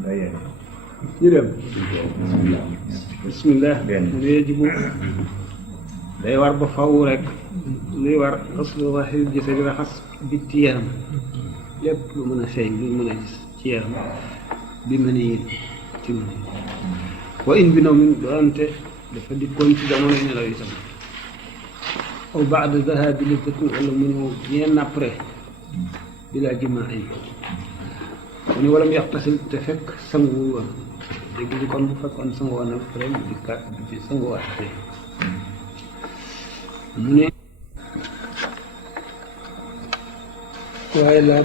ñu dem bismillah yajibu day war ba faw rek luy war xaslu waxil jëse di raxas bitti yaram lépp lu mën a feeñ lu mën a gis ci yaram bi mën a yéen ci mën wa in bi naw min doonte dafa dikkoon ci jamono nelaw itam aw baada dahabi li tëkku wala mu ñëw bien après bila jimaa yi mu ne wala mu yaxtasil te fekk sanguwul woon léegi li kon bu fekkoon sangu woon nag après mu dikkaat du ci sanguwaat te mu ne waaye laa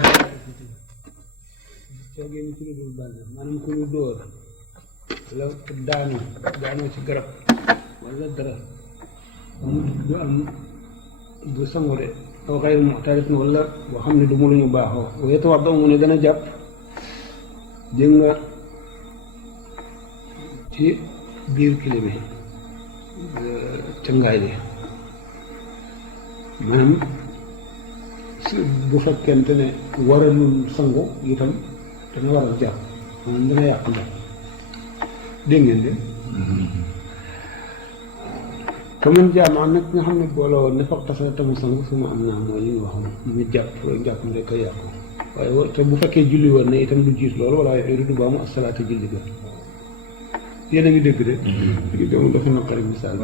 coogee ni ci lu dul bànn maanaam ku ñu dóor wala daanoo ci garab wala dara amul du am du sangu de aw xayri muxtarit wala boo xam ne du mu lu ñu baaxoo waaye tawax doo mu ne dana jàpp dégg nga ci biir kili bi cangaay bi maanaam bu fekkente ne waralul sangu itam dana waral jàpp maanaam dana yàq ndox dégg ngeen de kaman jaam am nag nga xam ne booloo woon ne foog tasa tamu sangu su ma am naa mooy li ñu waxoon mu jàpp ne koy yàqu waaye te bu fekkee julli woon ne itam du jiit loolu wala yooyu du baamu asalaatu julli ga yéen a ngi dégg de gi doomu dafa naqari misaal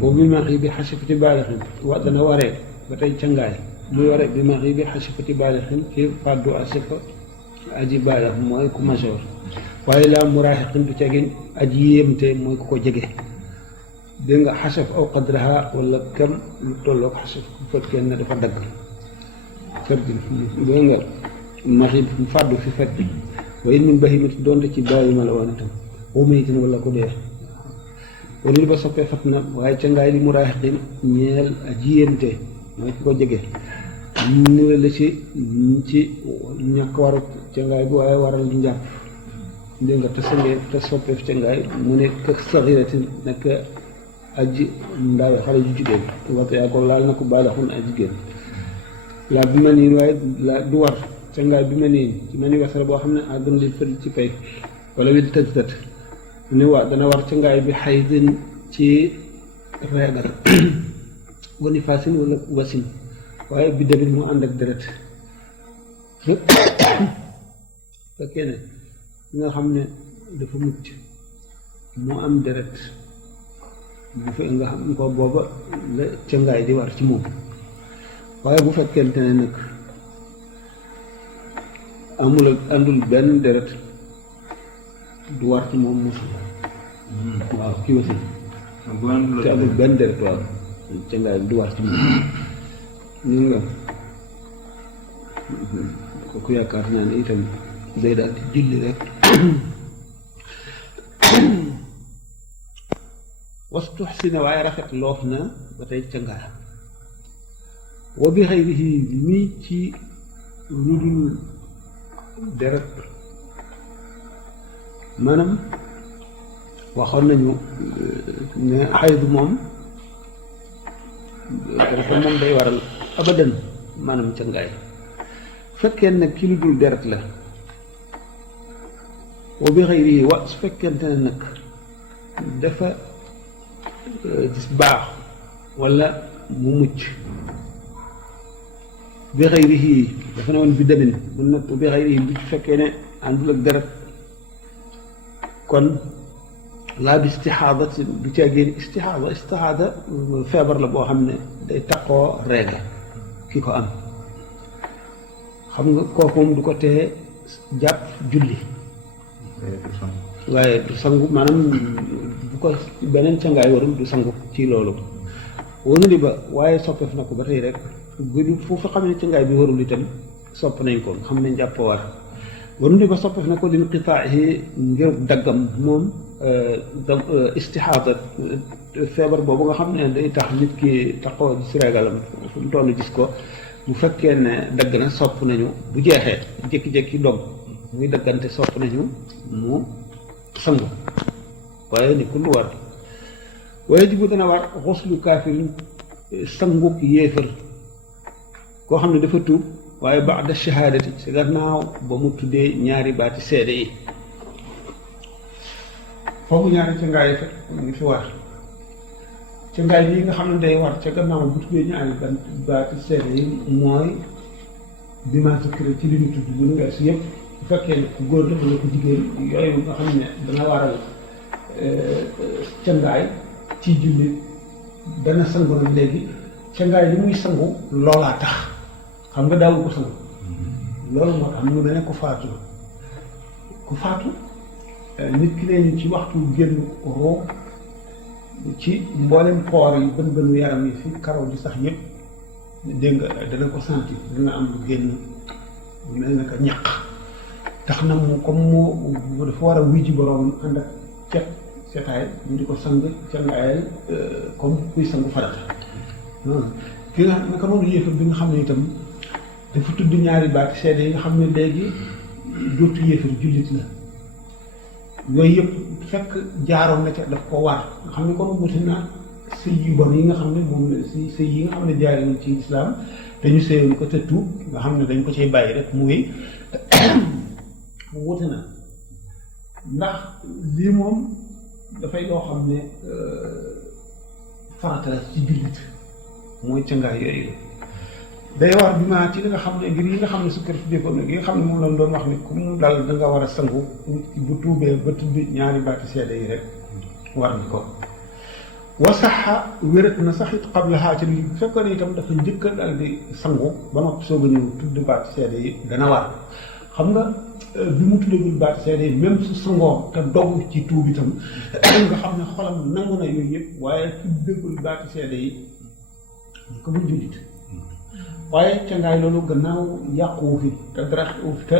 boobu bi maax yi bi xasifati baalixin wa dana waree ba tey cangaay muy waree bi maax yi bi xasifati baalixin ci fàddu asifa aji baalix mooy ku majeur waaye laa muraaxiqin du cagin aji yéemte mooy ku ko jege dégg nga xasaf aw qadraha wala kem lu tolloog xasaf bu fekkee ne dafa dagg fedd dégg nga maxi fàddu fi fedd waaye min bahimati doonte ci bàyyi ma la woon itam boo mayitin wala ku dee wala li ba soppee fat na waaye cangaay li muraaxiqin ñeel aji yéemte mooy ku ko jege nira la ci ñàkk waru cangaay bu waaye waral di njàpp dégg nga te sangee te soppeef cangaay mu ne kë saxiratin nekk aji ndawe xale ju jigéen waxte yaa ko laal na ko baalaxun aji jigéen laa bi ma niin waaye la du war cangaay bi ma niin ci ma ni wasara boo xam ne àggan li fël ci pay wala wil tëj ni waa dana war cangaay bi xaydin ci reegal wani fasin wala wasin waaye bi dabit mu ànd ak deret fekkee ne nga xam ne dafa mucc mu am deret bu fe nga xam ko booba la cangaay di war ci moom waaye bu fekkente ne nag amul ak àndul benn deret du war ci moom mosul waaw ki wasin te amul benn deret waaw cangaay du war ci moom ñun nga kooku yaakaar naa ne itam day daal di julli rek wastuxsina waaye rafet loof na ba tey cangaay wa bi xayrihi mii ci lu dul deret maanaam waxoon nañu ne xaydu moom dafa moom day waral abadan maanaam cangaay fekkee nag ci lu dul deret la wa bi xayrihi wa su fekkente ne nag dafa gis baax wala mu mucc bi xayrihi dafa ne woon bi demin mun nag bi xayrihi bu fekkee ne àndul ak deret kon laa bi istixaada du caa génn istixaada feebar la boo xam ne day taqoo reega ki ko am xam nga kooku moom du ko tee jàpp julli waaye du sangu maanaam bu ko beneen cangaay warul du sangu ci loolu wanu li ba waaye soppeef na ko ba tey rek foofu xam ne cangaay bi warul itam sopp nañ ko xam ne jàpp war wanu li ba soppeef na ko din qitaahi ngir daggam moom istixaada feebar boobu nga xam ne day tax nit ki taxoo gis regalam fu mu toll gis ko bu fekkee ne dagg na sopp nañu bu jeexee jékki-jékki dog muy daggante sopp nañu mu sangu waaye ni ku lu war waaye ji bu dana war xuslu kaafirin sanguk yéefar koo xam ne dafa tuub waaye ba'da shahaadati si gannaaw ba mu tuddee ñaari baati seede yi foofu ñaari cangaay yi fekk ngi fi war cangaay lii nga xam ne day war ca gannaaw bu tuddee ñaari baati seede yi mooy bi ma sukkire ci li ñu tudd bu nga si yëpp bu fekkee ne ku góor la wala ku jigéen yooyu nga xam ne dana waral cangaay ci jullit dana sangu nag léegi cangaay li muy sangu loolaa tax xam nga daawu ko sangu loolu moo tax mu mel ne ku faatu nit ki leen ci waxtu génn roo ci mboolem poor yi bën bënu yaram yi fi karaw di sax yëpp dégg nga dana ko sentir dina am lu génn mel na ko ñaq tax na mu comme mu dafa war a wuy ji boroom ànd ak setaay ñu di ko sang cangaayal comme kuy sangu farata noonu ki nga xam ne naka noonu yéefar bi nga xam ne itam dafa tudd ñaari baati seede yi nga xam ne léegi dootu yéefar jullit la yooyu yëpp fekk jaaroon na ca daf ko war nga xam ne kon wuti na sëy yu bon yi nga xam ne moom la si sëy yi nga xam ne jaaroon ci islam dañu sëyoon ko te tuub nga xam ne dañ ko cay bàyyi rek mu wéy wuti na ndax lii moom dafay loo xam ne farata la ci jullit mooy cangaay yooyu day war bi ma ci li nga xam ne ngir yi nga xam ne sukkar fi dékoon nag yi nga xam ne moom lañ doon wax ni ku mu dal da nga war a sangu bu tuubee ba tudd ñaari baati seede yi rek war na ko wasaxa wérat na sax it qablaha ci li bu fekkoon itam dafa njëkk a dal di sangu ba noppi soog a ñëw tudd baati seede yi dana war xam nga bi mu tuddagul baati seede yi même su sangoo te dogu ci tuub itam nga xam ne xolam nangu na yooyu yëpp waaye tuddagul baati seede yi ko mu jullit waaye cangaay loolu gannaaw yàquwu fi te dara xewu fi te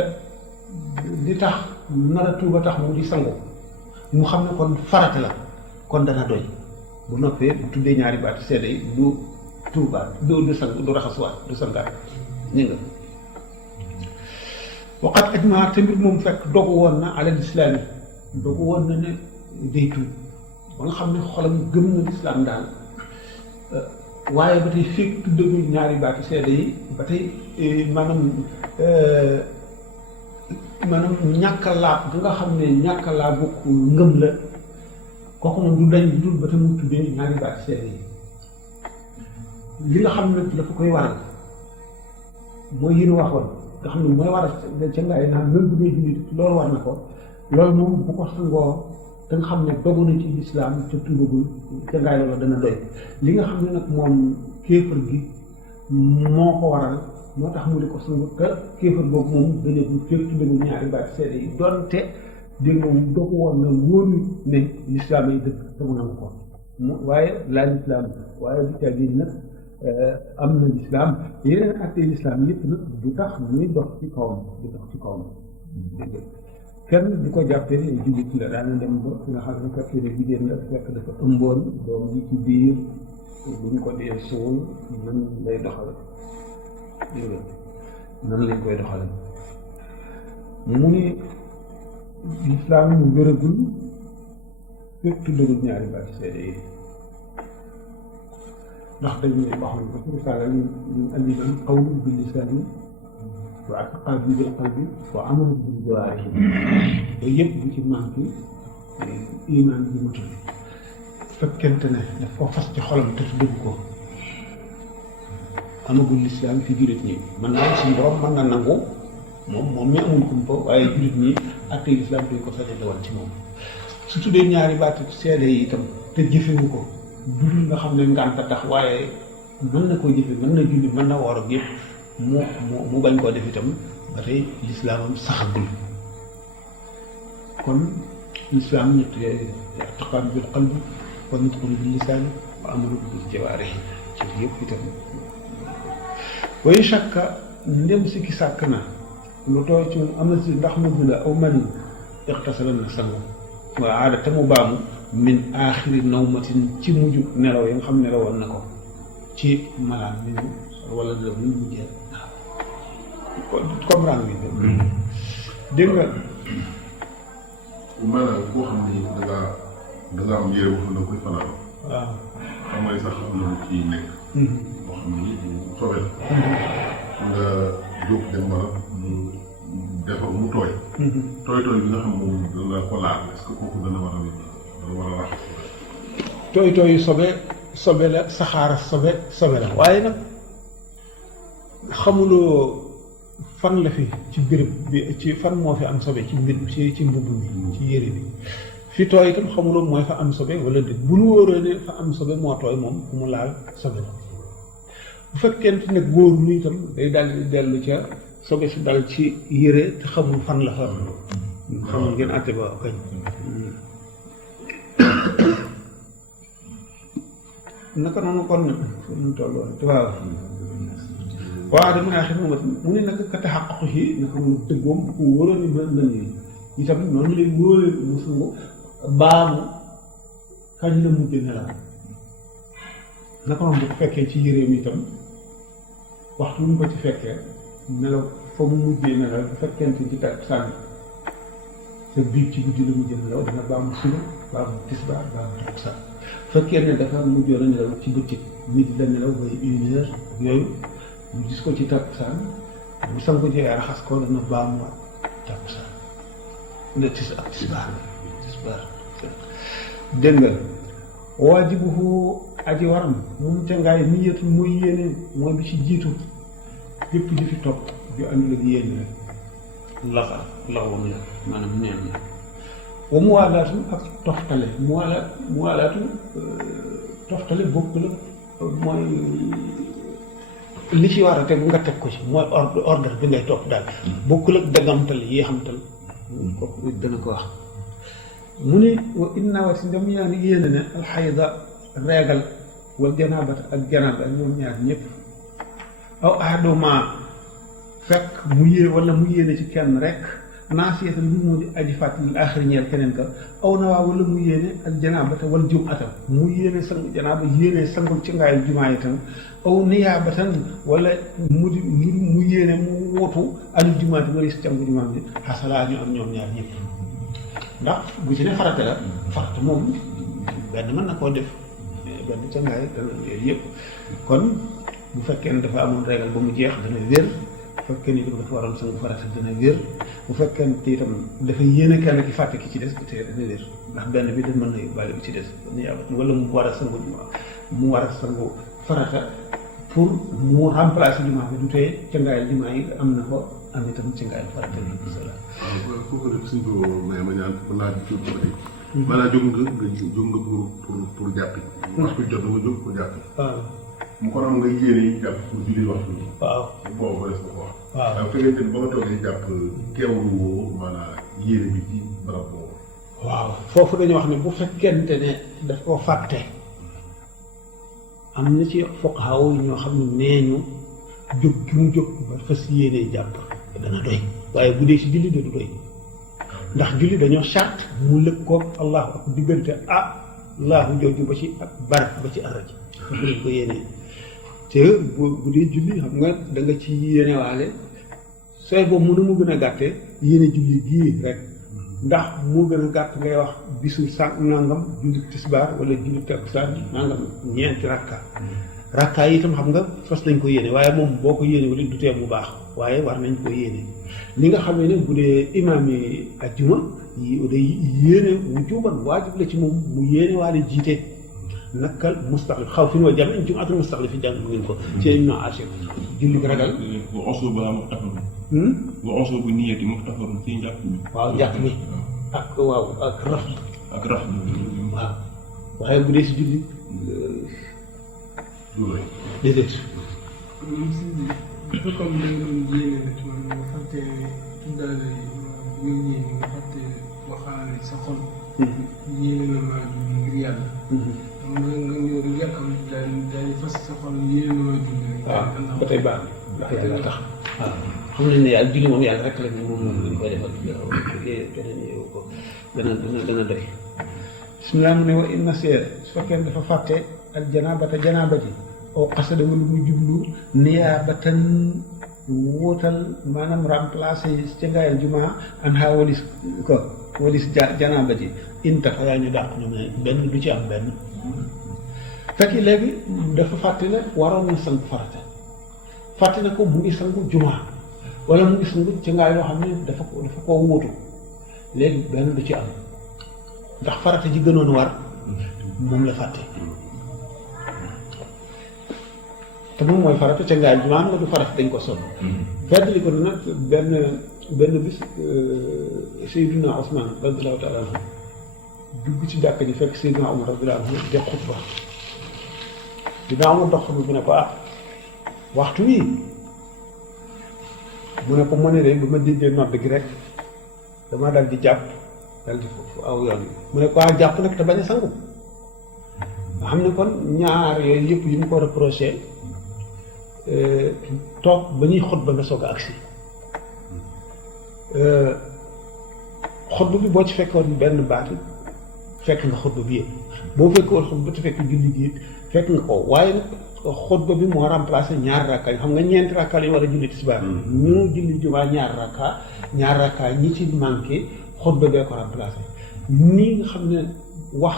di tax nar a tuuba tax mu di sangu mu xam ne kon farata la kon dana doy bu noppee bu tuddee ñaari baati seede yi du tuubaat du sang du raxasuwaat du sangaat ñi nga waqat ajmaa tamit moom fekk dogu woon na alal islaam yi dogu woon na ne day tuub ba nga xam ne xolam gëm na lislaam daal waaye ba tey fekk tuddagul ñaari baati seede yi ba tey maanaam ñàkk a laab bi nga xam ne ñàkk a laab bokk ngëm la kooku nag du dañ dul ba te mu tuddee ñaari baati seede yi li nga xam ne dafa koy waral mooy yi ñu waxoon nga xam ne mooy waral ca ngaay naan même bu dee jullit loolu war na ko loolu moom bu ko sangoo te nga xam ne dogu na ci lislaam te tuubagul ca ngaay loolu dana doy li nga xam ne nag moom kéefër gi moo ko waral moo tax mu di ko sangu te kéefër boobu moom dañu fekk tuddagul ñaari baati seede yi doonte dégg nga moom dogu woon na wóoru ne lislaam yi dëkk te mu nangu ko waaye laa lislaam waaye bu ca gi nag am na lislaam yeneen attee lislaam yëpp nag du tax muy dox ci kawam du dox ci kawam dégg kenn du ko jàppee ne jullit la daana dem ba nga xam ne fekkee ne jigéen la fekk dafa ëmboon doom yi ci biir buñ ko dee suul nan lay doxal dégg nan lañ koy doxale mu ni lislaam mu wéragul fekk tuddagul ñaari baati seede yi ndax dañu ne wax nañ ko ci risaala ñu andi man qawlu bil lisaani wa i'tiqaadu bil qalbi wa amalu bil jawaarih yooyu yëpp bu ci manqué iman bi matul fekkente ne daf ko fas ci xolam te dëgg ko amagul lislaam fi jullit ñi mën naa suñu borom mën na nangu moom mi amul kumpa waaye jullit ñi atte lislaam duñ ko sañ a dawal ci moom su tuddee ñaari baati seede yi itam te jëfewu ko dul nga xam ne ngànta tax waaye mën na koo jëfe mën na julli mën na woor ak yëpp mu bañ koo def itam ba tey lislaamam saxagul kon lislaam ñett yooyu i'tiqaad bil qalbi wa nutqun bil lisaani wa amalu bil jawaarih ci yëpp itam way shakka ndem si ki sàkk na lu tooy ci moom am na si ndax mu la aw man ixtasala na sangu waa aada te mu baamu min aaxiri nawmatin ci mujj nelaw yi nga xam nelawoon na ko ci malaan mi ñu wala la muy mujjee comprendre nga dégg nga maanaam koo xam ni da nga am yére boo xam ne koy fanaan waaw xam nga sax am na ci nekk boo xam ni sobe la nga jóg dem ba defar mu tooy tooy bi nga xam moom dana ko laal est-ce que kooku dana war a war a raxas tooy tooy sobe la saxaara sobe la waaye nag xamuloo fan la fi ci béréb bi ci fan moo fi am sobe ci mbir ci mbubb mi ci yére bi fi tooy itam xamuloo mooy fa am sobe wala déet bu nu wóoree ne fa am sobe moo tooy moom fu mu laal sobe la bu fekkente nag wóoru nu itam day daal di dellu ca sobe si dal ci yére te xamul fan la fa xamul ngeen àtte ba kañ naka noonu kon fu mu toll waaw waaw dama naa xam mu ne nag ka taxaqu yi naka mu dëggoom bu ko wóoroon ni mën nañ yi itam noonu lay wóoree mu sungu baamu kañ la mujj nelaw naka noonu bu ko fekkee ci yéreem itam waxtu mu ko ci fekkee nelaw fa mu mujjee nelaw bu fekkente ci takk sànni te biig ci guddi la mujjee nelaw dina baamu suba baamu tisbaar baamu takkusaan fekkee ne dafa mujjoon a nelaw ci bëccëg midi la nelaw bay 1 heure yooyu mu gis ko ci takkusaan bu sang ko jëlee raxas ko dana baamuwaat takkusaan ne tisbaar dégg nga waajibuhu aji waram moom cangaay niyatul muy yéene mooy bi ci jiitu yëpp di fi topp ju àndul ak yéene rek laxawam la maanaam neen la wa muwaalaatu ak toftale muwaalaatu toftale bokk la mooy li ci war a teg nga teg ko ci mooy ordre bi ngay topp daal bokkul ak dagamtal yéexamtal kooku dana ko wax mu ne wa inna wa si ndem yaa ngi yéene ne alxayda reegal wal janaabata ak janaaba ñoom ñaar ñëpp aw ahduma fekk mu yéene wala mu yéene ci kenn rek naasiyata lu mu di aji fàttali aaxiri ñeel keneen ka aw nawaa wala mu yéene ak janaabata wal jum'ata mu yéene sangu janaaba yéene sangul ci ngaayu jumaa itam aw niyaabatan wala mu yéene mu wutu al jumaati wala si cangu jumaa bi xasalaa ñu am ñoom ñaar ñëpp ndax bu ci ne farata la farata moom benn mën na koo def benn cangaay dana yooyu yëpp kon bu fekkee ne dafa amoon régal ba mu jeex dana wér bu fekkee ne dafa waroon sangu farata dana wér bu fekkee ne itam dafa yéene kenn ki fàtte ki ci des te dana wér ndax benn bi da mën na yóbbaale bi ci des wala mu war a sangu farata pour mu remplacer jumaa bi du tee cangaayal jumaa yi am na ko am itam cangaayal farata bi waaw kooku def suñ ko may ma ñaan mën naa jóg ba tey maanaam jóg nga pour jàppi waxtu jot nga jóg pour jàppi waaw mu ko am nga yéene yi jàpp pour julli waxtu bi waaw boobu ko def ko wax waaw waaw fekkente ni ba nga toogee jàpp teewlu woo maanaam yéene bi ci barab boobu waaw foofu dañu wax ne bu fekkente ne daf koo fàtte am na ci fuqahaa yi ñoo xam ne nee ñu jóg gi mu jóg ba fas yéene jàpp dana doy waaye bu dee ci julli du doy ndax julli dañoo charte mu lëkkoog allahu ak diggante allahu jooju ba ci ak barak ba ci araj bu lañ ko yéenee te bu dee julli xam nga da nga ci yéenewaale sooy boobu mënu mu gën a gàtte yéene julli gii rek ndax moo gën a gàtt ngay wax bisu sànq nangam julli tisbaar wala julli takkusaan nangam ñeenti rakka yi itam xam nga fas nañ ko yéene waaye moom boo ko yéene wala du tee bu baax waaye war nañ ko yéene li nga xam ne bu dee imaam yi ajjuma yi day yéene wujuban waajib la ci moom mu yéene waale jiite nakal mustaxlif xaw fi wa jamiin jumaatul mustaxlif fi jàng ngeen ko ci Ibnu Ashir julli ragal bu oso ba muxtafarun bu oso bu niyati muxtafarun ci njàpp mi waaw njàpp mi ak waaw ak raf waaw waaye bu dee si julli déedéet bu fekkoon da nga doon yéene nag maanaam nga fàtte tuddaale ñun ñii nga fàtte waxaale sa xol. yéene na maa julli ngir yàlla. xam nga ñëw rek yàqam daal fas sa xol yéene na maa julli rek. waaw ba tey baax na ndax yàlla tax waaw xam nañ ne yàlla julli moom yàlla rek la ni moom lañ koy defal beneen ko dana doy bismillah mu ne wa inna seer su fekkee dafa fàtte al janaabata janaaba ji oo xasada wala mu jublu niyaabatan wóotal maanaam remplacé ca ngaayal jumaa an xaa walis janaaba ji intafa yaa ñu dàq ñu ne benn du ci am benn fekk léegi dafa fàtte ne waroon na sangu farata fàtte na ko mu ngi sangu jumaa wala mu ngi sangu ca ngaay yoo xam ne dafa koo wóotu léegi benn du ci am ndax farata ji gënoon war moom la fàtte te moom mooy farata ca ngaay bi maanaam nga du farata dañ ko sonn feddali ko nag benn bis Seydina Ousmane radiyallahu taala anhu dugg ci jàkk ji fekk Seydina Omar radiyallahu anhu def xutba Seydina Omar dox xutba bi ne ko waxtu wi mu ne ko mu ne de bu ma déggee nodd gi rek dama dal di jàpp dal di foofu aw yoon yi mu ne ko jàpp nag te bañ a sangu nga xam ne kon ñaar yooyu yëpp yi mu ko reproché toog ba ñuy xutba nga soog a agsi xutba bi boo ci fekkoon benn baat fekk nga xutba bi yëpp boo fekkoon xutba te fekk julli gi fekk nga ko waaye nag xutba bi moo remplacé ñaar rakka yi xam nga ñeenti rakka la ñu war a julli tisbaar ñu julli jumaa ñaar rakka ñi ci manqué xutba bee ko remplacé nii nga xam ne wax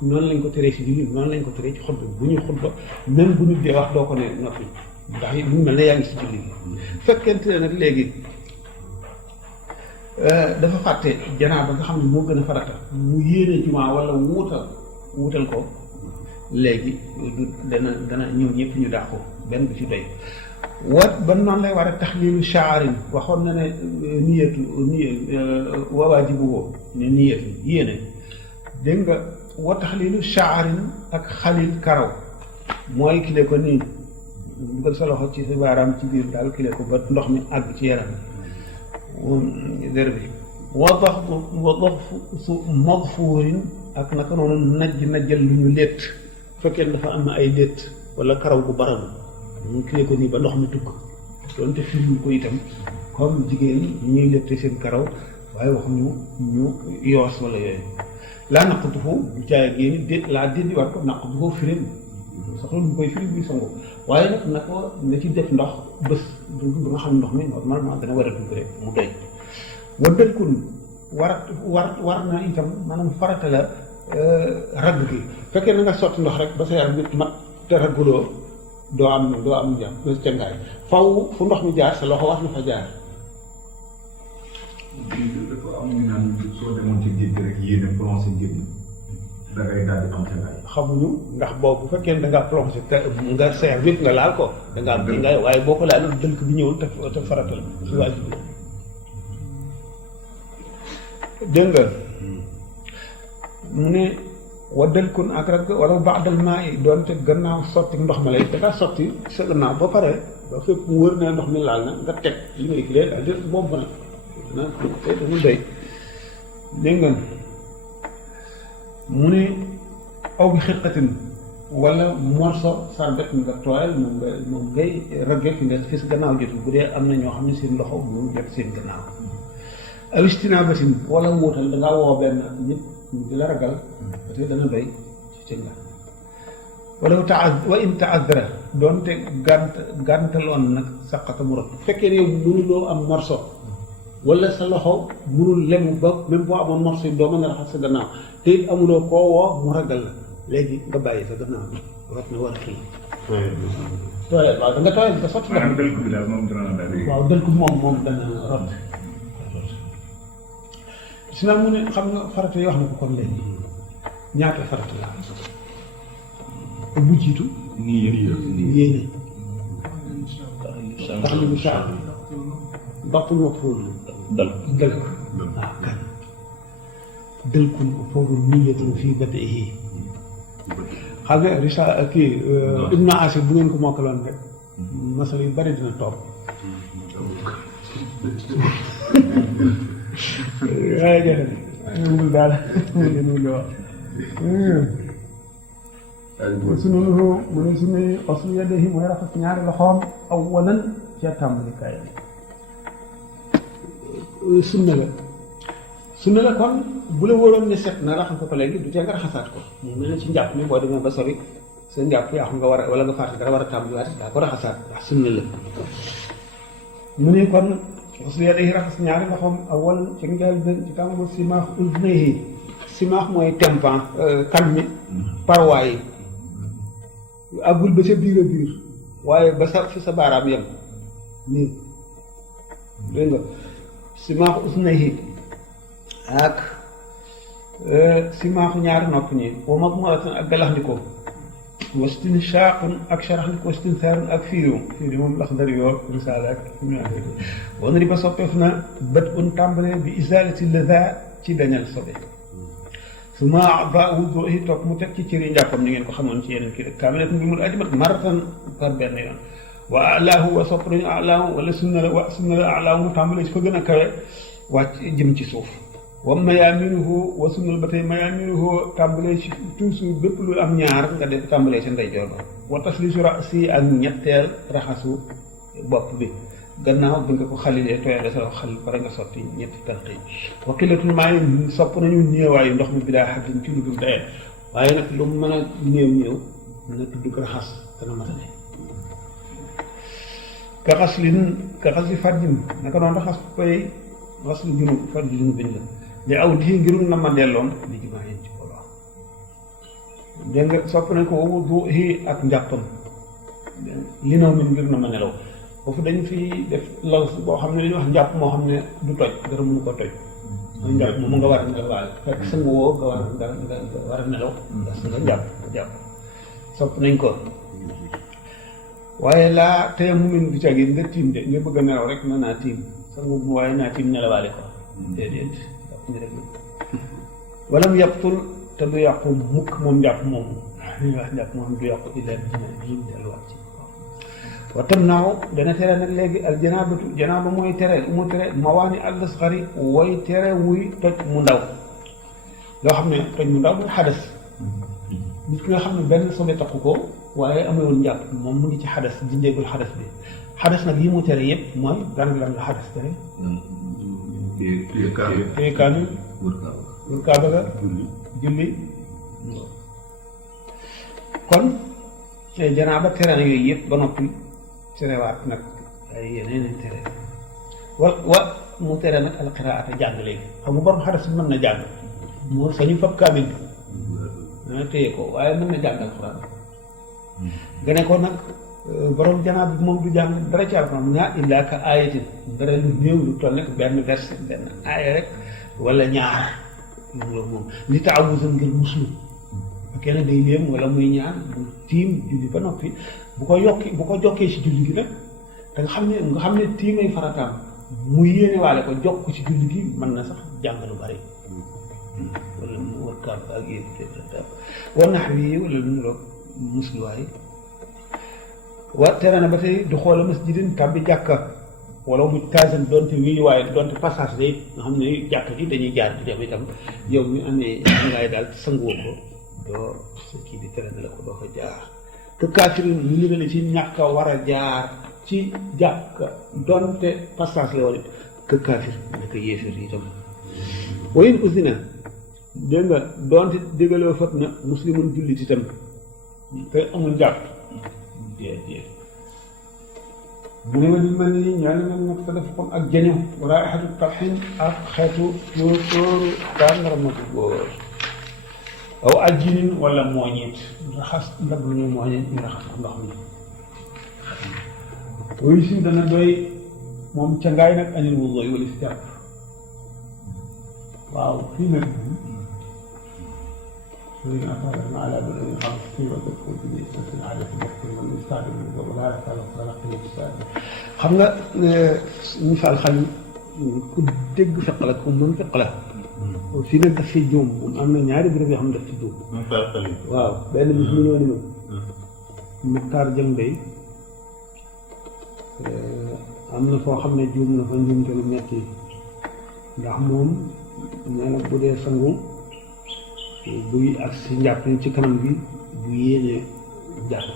noonu lañ ko teree si julli noonu lañ ko teree ci xutba bi bu ñuy xutba même bu nit dee wax doo ko ne noppi ndax it mu mel ne yaa ngi si julli gi fekkente ne nag léegi dafa fàtte janaaba nga xam ne moo gën a farata mu yéene jumaa wala wuutal ko léegi dana ñëw ñëpp ñu dàq ko benn bi ci doy ba noonu lay war a taxliilu shaarin waxoon na ne niyatu waajibu ne niyatu yéene dégg nga wa taxliilu shaarin ak xalil karaw mooy kile ko nii dugal sa loxo ci sa baaraam ci biir daal kile ko ba ndox mi àgg ci yaram der bi wa daxfu magfuurin ak naka noonu najjal lu ñu létt bu fekkee dafa am na ay létt wala karaw bu baram mu kile ko nii ba ndox mi tukk doonte firlu ko itam comme jigéen ñuy létte seen karaw waaye wax ñu yoos wala yooyu laa naqatu foofu du caaya génn laa déddi war ko naqatu foofu firim soxla lu koy firi buy songo waaye nag na ko na ci def ndox bés ba nga xam ne ndox mi normalement dana war a dugg rek mu doy waddal kun war na itam maanaam farata la ragg gi fekkee na nga sotti ndox rek ba sa yaram nit mat te ragguloo doo am njàm doo cangaay faw fu ndox mi jaar sa loxo war na fa jaar dafa am ñu naan soo demoon ci géej gi rek yéene plongé géej da ngay daal di am cangaay xamuñu ndax boobu bu fekkee ne da ngaa plongé te nga seer vite nga laal ko da ngaa am cangaay waaye boo ko laal dënk bi ñëwul te farata la si waajib la dégg nga mu ne waddal kun ak rek wala ba'dal maa'i doonte gannaaw sotti ndox ma lay da ngaa sotti sa gannaaw ba pare ba fépp mu wër ne ndox mi laal na nga teg li ngay kilee daal di boobu la te dana doy dégg nga mu ne aw bi xirqatin wala morso sarbet nga tooyal moom ngay ragge fi sa gannaaw jotul bu dee am na ñoo xam ne seen loxo moom jot seen gannaaw alistina batin wala wuutal dangaa woo benn nit di la ragal parce que dana doy ci nga wala wa in taadra doonte gàntaloon nag saqata mu rot fekkee ne yow mënuloo am morso wala sa loxo mënul lemu ba même boo amoon morso yi doo mën a raxas sa gannaaw te it amuloo koo woo mu ragal la léegi nga bàyyi sa gannaaw bi rot na war a kii tooyal waaw da nga tooyal nga sotti ndox dël ko bi daal moom dina daal di waaw dël ko moom dana rot sinon mu ne xam nga farata yi wax na ko kon léegi ñaata farata la bu jiitu yéene ndax li mu saa baxtul ma fóolu dal ko waaw kan dël ko fóolu niyatun fii bad'ihi xam nga risa kii Ibn Asir bu ngeen ko mokkaloon rek masal yu bari dina toog waaye jërëjëf amul daal amul wax mu ne suñuy xoslu yadayhi mooy raxas ñaari loxoom awalan ca tàmbalikaay sunna la kon bu la wóoroon ne set na raxas ko léegi du tee nga raxasaat ko mu mel ne ci njàpp mi boo demee ba sori sa njàpp yaa xam nga war a wala nga fàtte dara war a tàmbaliwaat daa ko raxasaat ndax sunna la mu ne kon xoslu yadayhi raxas ñaari loxoom awal ci njaal benn ci tàmbali simaax udnayhi simaax mooy tempan kan mi parwaay yi àggul ba sa biir a biir waaye ba sa fi sa baaraam yem nii dégg nga simaax udnayhi ak simaaxu ñaari nopp ñi wa madmaratan ak galaxndikoo wastin shaaqun ak sharaxndikoo wastin saarun ak fiiriw moom lax ndari yoo risaala ak wana di ba soppeef na bët un tàmbale bi isaalati lada ci dañal sobe su ma ba wudu yi topp mu teg ci cëri njàppam ni ngeen ko xamoon ci yeneen kii rek kaamilat bi mu ajimat maratan par benn yoon wa alaahu wa sopp nañu alaahu wala sunna la alaahu mu tàmbale ci fa gën a kawe wàcc jëm ci suuf wa mayaaminuhu wa sunnal ba tey mayaaminuhu tàmbalee ci toujours bépp lu am ñaar nga def tàmbalee ci ndeyjoor ba wa taslisu rasi ak ñetteel raxasu bopp bi gannaaw bi nga ko xalilee tooyale sa xal pare nga sotti ñetti tànk yi wa qillatul maa'i sopp nañu néewaayu ndox mi bi daa xaddin ci lu dul dayee waaye nag lu mu mën a néew na tudd ko raxas dana matale ka xas li fardin naka doon raxas koy xas lu junub fardi junub biñ la li aw lii ngirul na ma delloon li jumaa yéen ci booloo dégg nga sopp nañ ko wudu hi ak njàppam li naw min ngir na ma nelaw foofu dañu fi def law boo xam ne li ñuy wax njàpp moo xam ne du toj dara mënu ko toj mooy njàpp moom nga war a nelawaale fekk sangu woo nga war a nelaw nga njàpp sopp nañ ko waaye laa tey mu ngeen du cagi nga tiim de nga bëgg a nelaw rek mën naa tiim sangu bu waaye naa tiim nelawaale ko déedéet wala mu yàqtul te du yàqu mukk moom njàpp moomu li ñuy wax njàpp moom du yàqu illa bi delluwaat ci wa tam naaw dana tere nag léegi al janaaba mooy tere mu tere mawaani al asxari way tere wuy toj mu ndaw loo xam ne toj mu ndaw mooy xadas nit ki nga xam ne benn sobe taxu ko waaye amewul njàpp moom mu ngi ci xadas dindeegul xadas bi xadas nag yi mu tere yëpp mooy lan la xadas tere téye kaamil wër kaaba ga julli kon janaaba tere na yooyu yëpp ba noppi terewaat nag ay yeneen tere wa mu tere nag alqiraata jàng léegi xam nga borom xadas bi mën na jàng moo sañu fab kaamil bi dana téye ko waaye mën na jàng alquran nga ne ko nag borom janaaba bi moom du jàng dara ci alquran mu ne illaa ka aayatin dara lu néew lu toll nekk benn verset benn aaya rek wala ñaar loolu moom li taawusan ngir muslu kenn day léem wala muy ñaan bu tiim julli ba noppi bu ko jokkee ci julli gi nag da nga xam ne tiimay farataam mu yéene waale ko jokk ci julli gi mën na sax jàng lu bari wala mu war kaab ak yéen war nax wi wala lu ñu roog musluwaay wa tere na ba tey du xoola masjidin tàbbi jàkka wala mu taasan doonte wii waaye doonte passage day nga xam ne jàkka ji dañuy jaar di dem itam yow mi amee ngaay daal sangoo ko doo sa kii bi tere na la ko doo fa jaar te kaafir ñu ngi ne ci ñàkk a war a jaar ci jàkka doonte passage la wala que kaafir naka yéefir itam wayin usina dégg nga doonte déggaloo fat na muslimun jullit itam te amul jàpp déedéet mu ne ma di mel ni ñaari mel nag te dafa kon ak jaño raihatu tarxin ak xeetu tóoru tàndarma bu góor aw ajjinin wala mooñit raxas ndab lu ñu mooñit ñu raxas ndox mi wuyu si dana doy moom ca ngaay nag anil wudu yi wala si jàpp waaw fii nag سيدنا أخبرنا على بدء الخمس في وقت باستثناء على الوقت والمستعد ولا يفعل خلق المستعد xam nga misaal xam ku dégg fiq la ku mën fiq la fii nag daf fi juum moom am na ñaari béréb yoo xam ne daf fi juum waaw benn bis mu ñëw ni ma Muxtaar Jëng Bay am na foo xam ne juum na fa njuumte lu metti ndax moom nee na bu dee sangu buy ak si njàpp ci kanam bi bu yéenee jàpp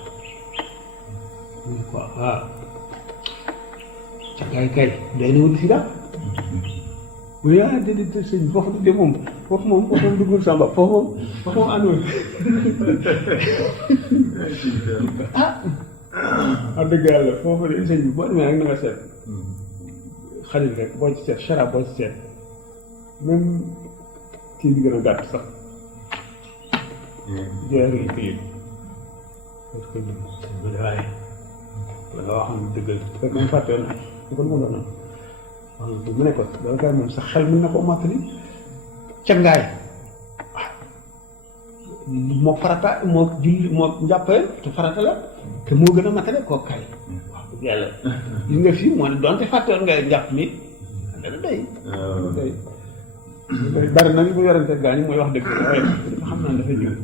mu ne ko ca kay day na wut si daal mu ne déedéet sëñ foofu de moom duggul samba foofu moom àndul wax dëgg yàlla foofu de sëñ bi boo demee rek na nga seet xalit rek boo ci seet chara boo ci seet même kii bi gën a gàtt sax jeexi këyit parce que waaye la nga waxoon dëggal fekk moom fàtte na su ko mënoon wax na mu ne ko loolu kay moom sax xel mën na ko mottali ca ngaay moo farata moo julli moo njàppee te farata la te moo gën a matale koo kay wax dëgg yàlla gis nga fii moo ne doonte fàttewoon nga njàpp mi dana doy doy bari na ñu mu yorante gaa ñi mooy wax dëgg waaye dafa xam naa dafa jóg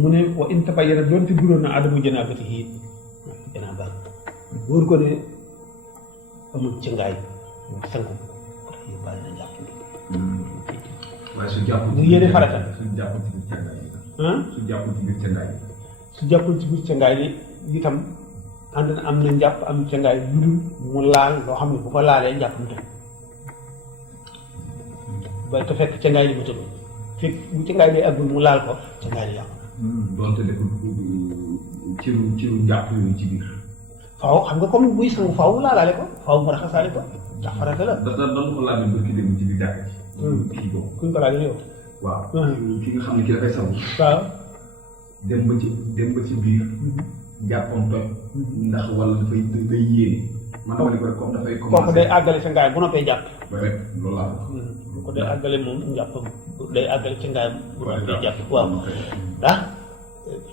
mu ne wa in tabayyana doonte duróon na adamu janaabatihi janaaba wóor ko ne amul ci ngaay sangu tax yóbbaale na njàpp waaye su jàppul mu yéene farata su jàppul ci biir cangaay yi ah su jàppul ci biir cangaay yi su jàppul ci biir cangaay li itam ànd na am na njàpp am cangaay lu dul mu laal loo xam ne bu ko laalee njàpp mu tëj ba te fekk cangaay li mu tëdd fekk bu cangaay li àggul mu laal ko cangaay li yàqu doonte deful ci lu jàpp yooyu ci biir faaw xam nga comme buy sangu faaw mu laalaale ko faaw mu raxasaale ko ndax farata la dañ ko laaj ba ki dem ci biir jàkk ci kii boobu kuñ ko laajee yow waaw ki nga xam ne ki dafay sangu waaw dem ba ci biir jàppam toj ndax wala dafay day yéene man dama ne ko rek comme dafay kooku day àggale sa ngaay bu noppee jàpp ba rek loolu laa bu ko day àggale moom njàppam day àggale ca ngaay bu noppee jàpp waaw ah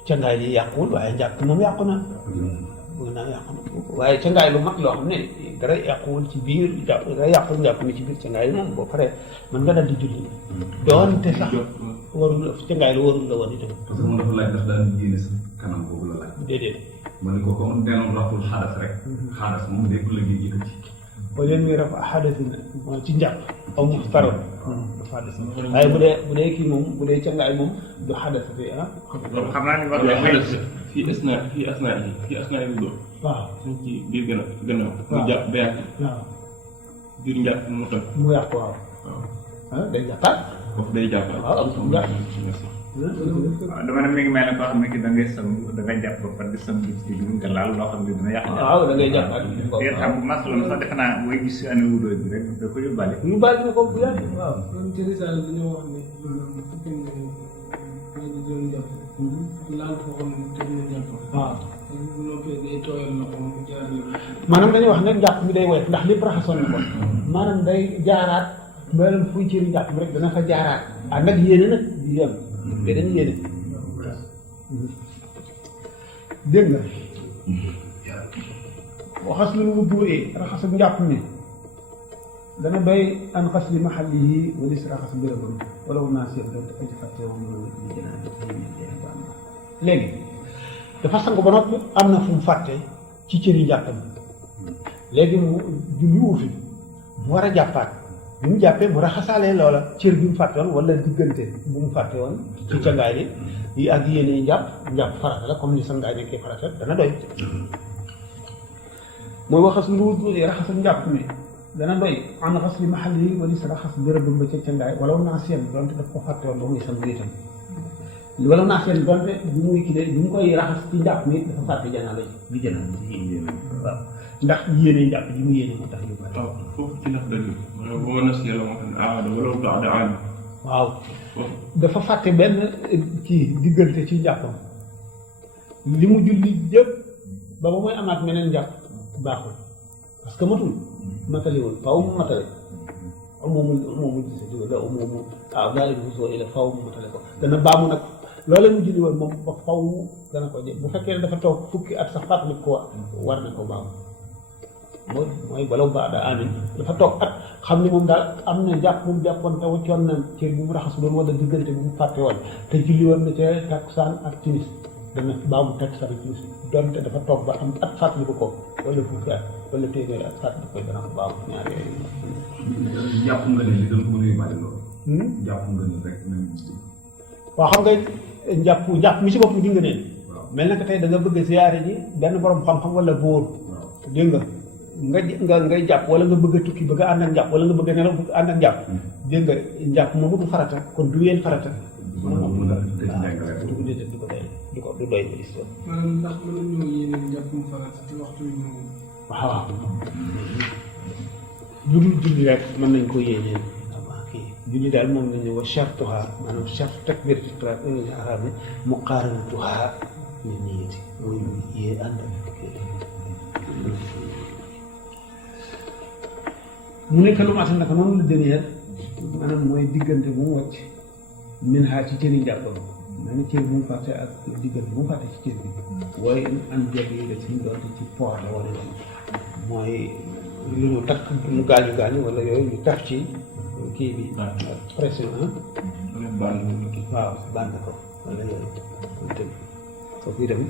ca ngaay li yàquwul waaye njàpp moom yàqu na bëgg naa yàqu na waaye ca ngaay lu mag loo xam ne dara yàquwul ci biir jàpp dara yàqul njàpp mi ci biir ca ngaay moom boo paree mën nga dal di julli doonte sax warul ca ngaay lu warul la woon itam parce que moom dafa laaj daf daan yéene sa kanam boobu la laaj déedéet ma ne ko comme neenoon raful xaadas rek xaadas moom lépp la ñuy yëkkati wala yéen muy raf xadasin mooy ci njàpp aw mu taroon dafa xadas waaye bu dee kii moom bu dee ca ngaay moom du xadas fi ah xam naa ni wax fii asnaa yi doo waaw suñ ci biir gannaaw mu jàpp ba yàgg waaw biir njàpp mu toj mu yàqu waaw ah day jàppaat foofu day jàppaat waaw waaw dama ne mi ngi mel ne koo xam ne ki da ngay sam da ngay jàpp ba pare di sam bi ci biir nga laal loo xam ne dina yàq waaw da ngay jàppaat te xam masalan sax defe naa booy gis si année wudoo bi rek da ko yóbbaale ñu bàyyi na ko bu yàgg waaw même ci risaale dañoo wax ne maanaam bu fekkee ne dañu doon jàpp laal foo xam ne tëj na jàpp waaw bu noppee day tooyal loxo mu jaar yoon maanaam dañuy wax ne njàpp mi day woyof ndax lépp raxasoon na ko maanaam day jaaraat maanaam fuy cëri njàpp mi rek dana fa jaaraat ah nag yéene nag di yem te dañu yéene dégg nga waxas lu mu buuree raxasu njàpp mi dana doy an xas li maxalli yi wala si raxas bérébam wala wu naa seet doon aji fàtte woon mën a wét li jënaa léegi dafa sangu ba noppi am na fu mu fàtte ci cëri njàppam léegi mu julli wu fi mu war a jàppaat bi mu jàppee mu raxasaalee loola cër bi mu fàtte woon wala diggante bu mu fàtte woon ci cangaay li yi ak yéene njàpp farata la comme ni sangaay nekkee farata dana doy mooy waxas lu raxas njàpp mi dana doy an xas li maxal yi wala sa raxas bërëb ba ca cangaay wala naa seen donte daf ko fàtte woon ba muy sang itam wala naa seen donte bi muy kii de bi mu koy raxas ci njàpp mi dafa fàtte janaaba bi janaaba waaw ndax yéene njàpp ji mu yéene moo tax yu bari waaw foofu ci ndax dëgg maanaam bu ma nasee la moo xam ne aada wala baada aada waaw dafa fàtte benn kii diggante ci njàppam li mu julli yëpp ba ba mooy amaat meneen njàpp baaxul parce que matul mataliwul faaw mu matale moomu waaw daal di soo ila faaw mu matale ko dana baamu nag loolee mu julli woon moom ba faw dana ko bu fekkee ne dafa toog fukki at sax fàttali ko war na ko baamu mooy balaw baada amin dafa toog at xam ni moom daal am na jàpp bu mu jàppoon te waccoon na cër bu mu raxasu doon wala diggante bu mu fàtte woon te julli woon na ca takkusaan ak timis dana baamu takkusaan ak timis donte dafa toog ba am at fàttali ko wala fukki at wala téeméeri at fàttali ko dana ko baamu ñaar yooyu jàpp nga ne li doon ko mën a yóbbaale loolu jàpp nga ne rek waaw xam nga njàpp mi si bopp di nga neen mel na que tey da nga bëgg a ziyaare ji benn borom xam-xam wala bóor dégg nga ngay jàpp wala nga bëgg a tukki bëgg a ànd ak njàpp wala nga bëgg a nelaw bëgg a ànd ak njàpp dégg nga njàpp moomu du farata kon du yéen farata du doy ba gis maanaam ndax mën nañoo yéene njàpp mu farata ci waxtu wi moom waaw lu dul julli rek mën nañ ko yéeneen julli daal moom la ñu wax chartuha maanaam charte takbir ci arab bi muqaaranatuha li niyati mooy yee ànd ak mu nekk lu mat naka noonu la dernière maanaam mooy diggante bu mu wàcc min xaar ci cëri njàppam mel ni cër bu mu fàtte ak diggal bu mu fàtte ci cër bi waaye an jag yi la suñ doonte ci poor la wala loolu mooy lu ñu takk lu gaañu wala yooyu ñu taf ci kii bi pression bànn waaw bànn ko wala yooyu tëb foofu itam